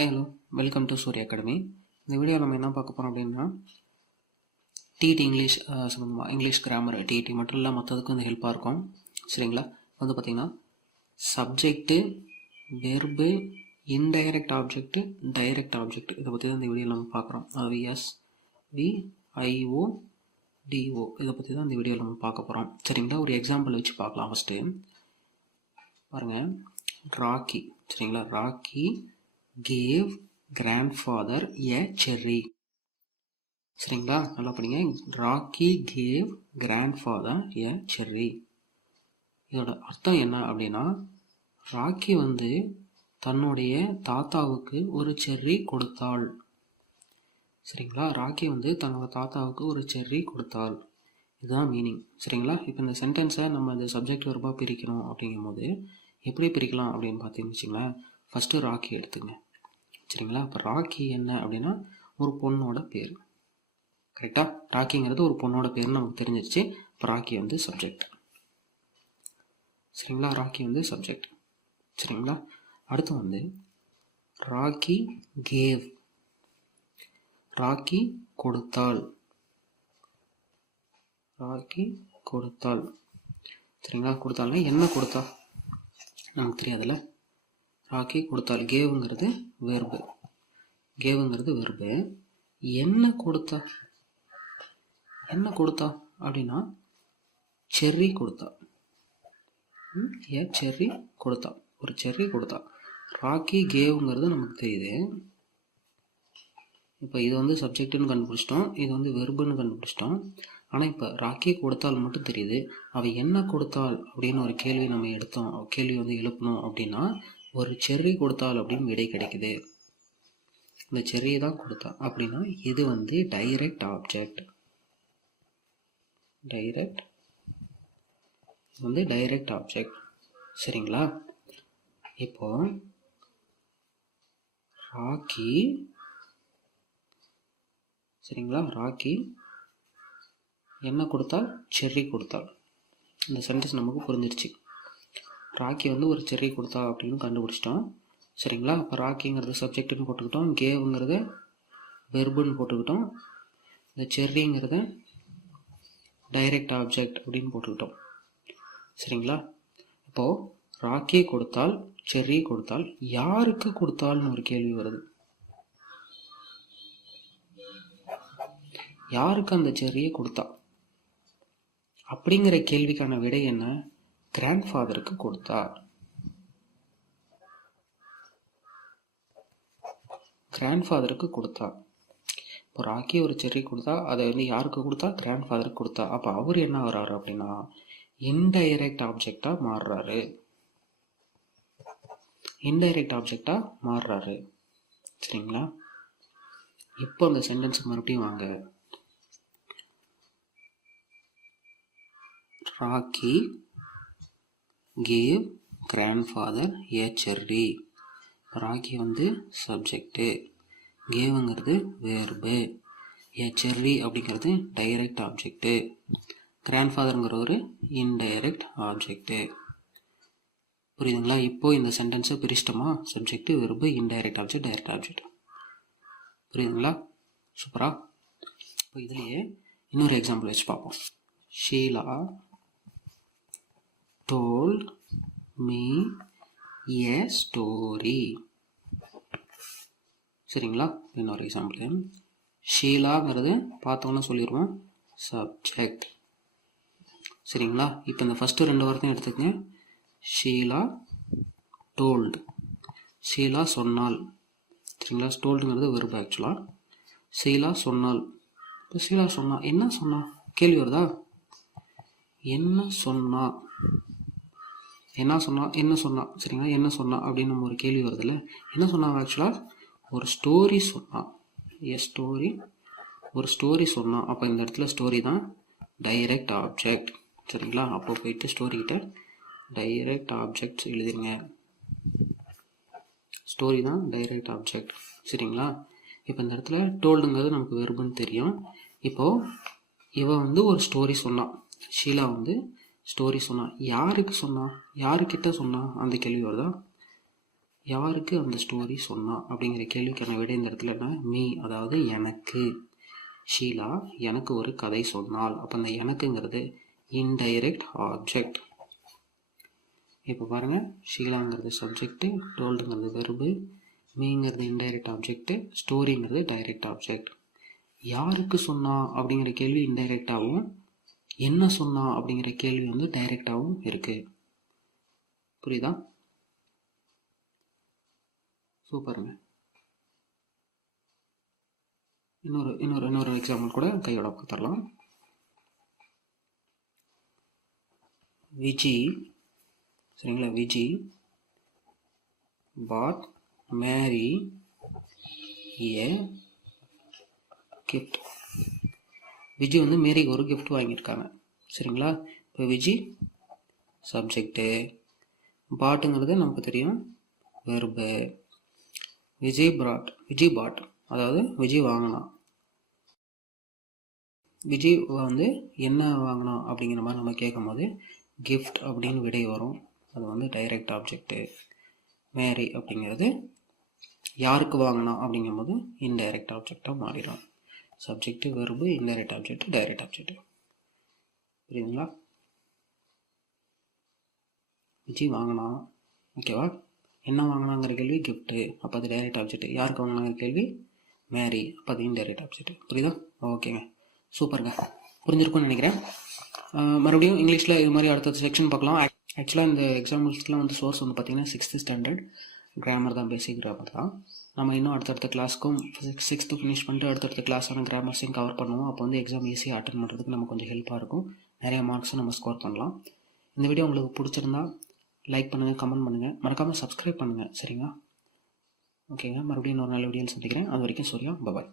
Hi hello welcome to Surya academy. இந்த video நம்ம என்ன பார்க்க போகிறோம் அப்படின்னா டிடி இங்கிலீஷ் சம்மந்தமாக இங்கிலீஷ் கிராமர் டிடி மட்டும் இல்லை மற்றதுக்கும் வந்து ஹெல்ப்பாக இருக்கும். சரிங்களா? வந்து பார்த்திங்கன்னா subject, verb, indirect object, direct object இதை பற்றி தான் இந்த வீடியோவில் நம்ம பார்க்குறோம். அதாவது SVIODO இதை பற்றி தான் இந்த வீடியோவில் நம்ம பார்க்க போகிறோம். சரிங்களா? ஒரு எக்ஸாம்பிள் வச்சு பார்க்கலாம். ஃபஸ்ட்டு பாருங்கள், ராக்கி. சரிங்களா? Rakhi gave grandfather a cherry. சரிங்களா? நல்லா படிங்க. Rakhi gave grandfather a cherry. இதோட அர்த்தம் என்ன அப்படின்னா, ராக்கி வந்து தன்னுடைய தாத்தாவுக்கு ஒரு செர்ரி கொடுத்தாள். சரிங்களா? ராக்கி வந்து தன்னோட தாத்தாவுக்கு ஒரு செர்ரி கொடுத்தாள். இதுதான் மீனிங். சரிங்களா? இப்போ இந்த சென்டென்ஸை நம்ம இந்த சப்ஜெக்ட் வெர்பாக பிரிக்கணும் அப்படிங்கும் போது எப்படி பிரிக்கலாம் அப்படின்னு பார்த்தீங்கன்னு வச்சுங்களேன். ஃபஸ்ட்டு ராக்கி எடுத்துங்க. சரிங்களா? இப்போ ராக்கி என்ன அப்படின்னா ஒரு பொண்ணோட பேர். கரெக்டாக? ராக்கிங்கிறது ஒரு பொண்ணோட பேர்னு நமக்கு தெரிஞ்சிருச்சு. இப்போ ராக்கி வந்து சப்ஜெக்ட். சரிங்களா? ராக்கி வந்து சப்ஜெக்ட். சரிங்களா? அடுத்து வந்து ராக்கி கேவ். ராக்கி கொடுத்தாள். ராக்கி கொடுத்தாள். சரிங்களா? கொடுத்தாள்னா என்ன கொடுத்தா நமக்கு தெரியாதுல்ல. ராக்கி கொடுத்தாள். கேவுங்கிறது வெர்பு. கேவுங்கிறது வெர்பு. என்ன கொடுத்தா? என்ன கொடுத்தா அப்படின்னா செர்ரி கொடுத்தா. செர்ரி கொடுத்தா. ஒரு செர்ரி கொடுத்தா. ராக்கி கேவுங்கிறது நமக்கு தெரியுது. இப்போ இது வந்து சப்ஜெக்ட்னு கண்டுபிடிச்சிட்டோம், இது வந்து வெர்புன்னு கண்டுபிடிச்சிட்டோம். ஆனால் இப்போ ராக்கி கொடுத்தால் மட்டும் தெரியுது. அவள் என்ன கொடுத்தாள் அப்படின்னு ஒரு கேள்வி நம்ம எடுத்தோம், கேள்வி வந்து எழுப்பணும் அப்படின்னா ஒரு செர்ரி கொடுத்தாள் அப்படின்னு விடை கிடைக்குது. இந்த செர்ரியை தான் கொடுத்தா அப்படின்னா இது வந்து டைரக்ட் ஆப்ஜெக்ட். டைரக்ட் வந்து டைரக்ட் ஆப்ஜெக்ட். சரிங்களா? இப்போ ராக்கி, சரிங்களா, ராக்கி என்ன கொடுத்தால்? செர்ரி கொடுத்தாள். இந்த சென்டென்ஸ் நமக்கு புரிஞ்சிருச்சு. ராக்கி வந்து ஒரு செர்ரி கொடுத்தா அப்படின்னு கண்டுபிடிச்சிட்டோம். சரிங்களா? இப்போ ராக்கிங்கிறது சப்ஜெக்ட்னு போட்டுக்கிட்டோம், கேவுங்கிறத வெர்புன்னு போட்டுக்கிட்டோம், இந்த செர்ரிங்கிறத டைரக்ட் ஆப்ஜெக்ட் அப்படின்னு போட்டுக்கிட்டோம். சரிங்களா? இப்போது ராக்கி கொடுத்தால், செர்ரி கொடுத்தால், யாருக்கு கொடுத்தால்னு ஒரு கேள்வி வருது. யாருக்கு அந்த செர்ரியை கொடுத்தா அப்படிங்கிற கேள்விக்கான விடை என்ன? கிராண்ட்ஃபாதருக்கு கொடுத்தா. கிராண்ட்ஃபாதருக்கு கொடுத்தா. இப்போ ராக்கி ஒரு செர்ரி கொடுத்தா, அதை வந்து யாருக்கு கொடுத்தா? கிராண்ட்ஃபாதருக்கு கொடுத்தா. அப்போ அவர் என்ன வர்றாரு அப்படின்னா இன்டைரக்ட் ஆப்ஜெக்டாக மாறுறாரு. இன்டைரக்ட் ஆப்ஜெக்டாக மாறுறாரு. சரிங்களா? இப்போ அந்த சென்டென்ஸ் மறுபடியும் வாங்க. Rakhi gave grandfather a cherry. Rocky வந்து சப்ஜெக்டு, கேவுங்கிறது வேர்பு, a cherry அப்படிங்கிறது டைரக்ட் ஆப்ஜெக்டு, கிராண்ட்ஃபாதருங்கிற ஒரு இன்டைரக்ட் ஆப்ஜெக்டு. புரியுதுங்களா? இப்போ இந்த சென்டென்ஸை பிரிச்சிட்டோமா? Subject, verb, indirect object, direct object. புரியுதுங்களா? சூப்பரா? இப்போ இதுலேயே இன்னொரு எக்ஸாம்பிள் வச்சு பார்ப்போம். Sheila told me a story. சரிங்களா? இன்னொரு எக்ஸாம்பிள். ஷீலாங்கிறது பார்த்தோன்னு சொல்லிடுவோம் சப்ஜெக்ட். சரிங்களா? இப்போ இந்த ஃபஸ்ட்டு ரெண்டு வார்த்தையும் எடுத்துக்கங்க. ஷீலா டோல்டு. ஷீலா சொன்னாள். சரிங்களா? டோல்டுங்கிறது வெர்பு ஆக்சுவலாக. ஷீலா சொன்னாள். இப்போ ஷீலா சொன்னா என்ன சொன்னா கேள்வி வருதா? என்ன சொன்னா, என்ன சொன்னா, என்ன சொன்னா. சரிங்களா? என்ன சொன்னா அப்படின்னு நம்ம ஒரு கேள்வி வருதுல்ல. என்ன சொன்னா? ஆக்சுவலாக ஒரு ஸ்டோரி சொன்னா. ஸ்டோரி, ஒரு ஸ்டோரி சொன்னா. அப்போ இந்த இடத்துல ஸ்டோரி தான் டைரக்ட் ஆப்ஜெக்ட். சரிங்களா? அப்போ போயிட்டு ஸ்டோரிக்கிட்ட டைரக்ட் ஆப்ஜெக்ட் எழுதிருங்க. ஸ்டோரி தான் டைரக்ட் ஆப்ஜெக்ட். சரிங்களா? இப்போ இந்த இடத்துல டோல்டுங்கிறது நமக்கு வெர்புன்னு தெரியும். இப்போது இவ வந்து ஒரு ஸ்டோரி சொன்னான். ஷீலா வந்து ஸ்டோரி சொன்னா. யாருக்கு சொன்னா? யாருக்கிட்ட சொன்னா அந்த கேள்வி வருதா? யாருக்கு அந்த ஸ்டோரி சொன்னா அப்படிங்கிற கேள்விக்கான விட இந்த இடத்துல என்ன, மீ, அதாவது எனக்கு. ஷீலா எனக்கு ஒரு கதை சொன்னாள். அப்போ அந்த எனக்குங்கிறது இன்டைரக்ட் ஆப்ஜெக்ட். இப்போ பாருங்கள், ஷீலாங்கிறது சப்ஜெக்ட்டு, டோல்டுங்கிறது வெர்பு, மீங்கிறது இன்டைரக்ட் ஆப்ஜெக்ட்டு, ஸ்டோரிங்கிறது டைரக்ட் ஆப்ஜெக்ட். யாருக்கு சொன்னா அப்படிங்கிற கேள்வி இன்டைரக்டாகவும், என்ன சொன்னா அப்படிங்கிற கேள்வி வந்து டைரக்டாகவும் இருக்குது. புரியுதா? சூப்பருங்க. இன்னொரு எக்ஸாம்பிள் கூட கையோட பார்த்துடலாம். விஜி, சரிங்களா, விஜி பாட் மேரி ஏ கிஃப்ட். விஜி வந்து மேரிக்கு ஒரு கிஃப்ட் வாங்கியிருக்காங்க. சரிங்களா, இப்போ விஜி சப்ஜெக்டு, பாட்டுங்கிறது நமக்கு தெரியும் வெர்பு. விஜி பாட் அதாவது விஜய் வாங்கினான். விஜய் வந்து என்ன வாங்கினான் அப்படிங்கிற மாதிரி நம்ம கேட்கும் போது கிஃப்ட் அப்படின்னு விடை வரும். அது வந்து டைரக்ட் ஆப்ஜெக்ட்டு. மேரி அப்படிங்கிறது யாருக்கு வாங்கினா அப்படிங்கும்போது இன்டைரக்ட் ஆப்ஜெக்டாக மாறிடும். Subject verb, indirect object, direct object. புரியுதுங்களா? விஜய் வாங்கினா, ஓகேவா? என்ன வாங்கினாங்கிற கேள்வி கிஃப்ட்டு, அப்போ அது டைரக்ட் ஆப்ஜெக்ட். யாருக்கு வாங்கினாங்கிற கேள்வி மேரி, அப்போ அது இன்டைரக்ட் ஆப்ஜெக்ட். புரியுதா? ஓகேங்க, சூப்பருங்க, புரிஞ்சிருக்கும்னு நினைக்கிறேன். மறுபடியும் இங்கிலீஷில் இது மாதிரி அடுத்த செக்ஷன் பார்க்கலாம். ஆக்சுவலாக இந்த எக்ஸாம்பிள்ஸ்க்குலாம் வந்து சோர்ஸ் வந்து பார்த்திங்கன்னா 6th ஸ்டாண்டர்ட் கிராமர் தான், பேசிக் கிராமர் தான். நம்ம இன்னும் அடுத்தடுத்த கிளாஸ்க்கும் 6th ஃபினிஷ் பண்ணிட்டு அடுத்தடுத்த கிளாஸான கிராமர்ஸையும் கவர் பண்ணுவோம். அப்போ வந்து எக்ஸாம் ஈஸியாக அட்டன் பண்ணுறதுக்கு நம்ம கொஞ்சம் ஹெல்ப்பாக இருக்கும். நிறைய மார்க்ஸும் நம்ம ஸ்கோர் பண்ணலாம். இந்த வீடியோ உங்களுக்கு பிடிச்சிருந்தா லைக் பண்ணுங்கள், கமெண்ட் பண்ணுங்கள், மறக்காமல் சப்ஸ்கிரைப் பண்ணுங்கள். சரிங்களா? ஓகேங்க, மறுபடியும் இன்னொரு நல்ல வீடியோவில் சந்திக்கிறேன். அது வரைக்கும் சூர்யா, பாய்.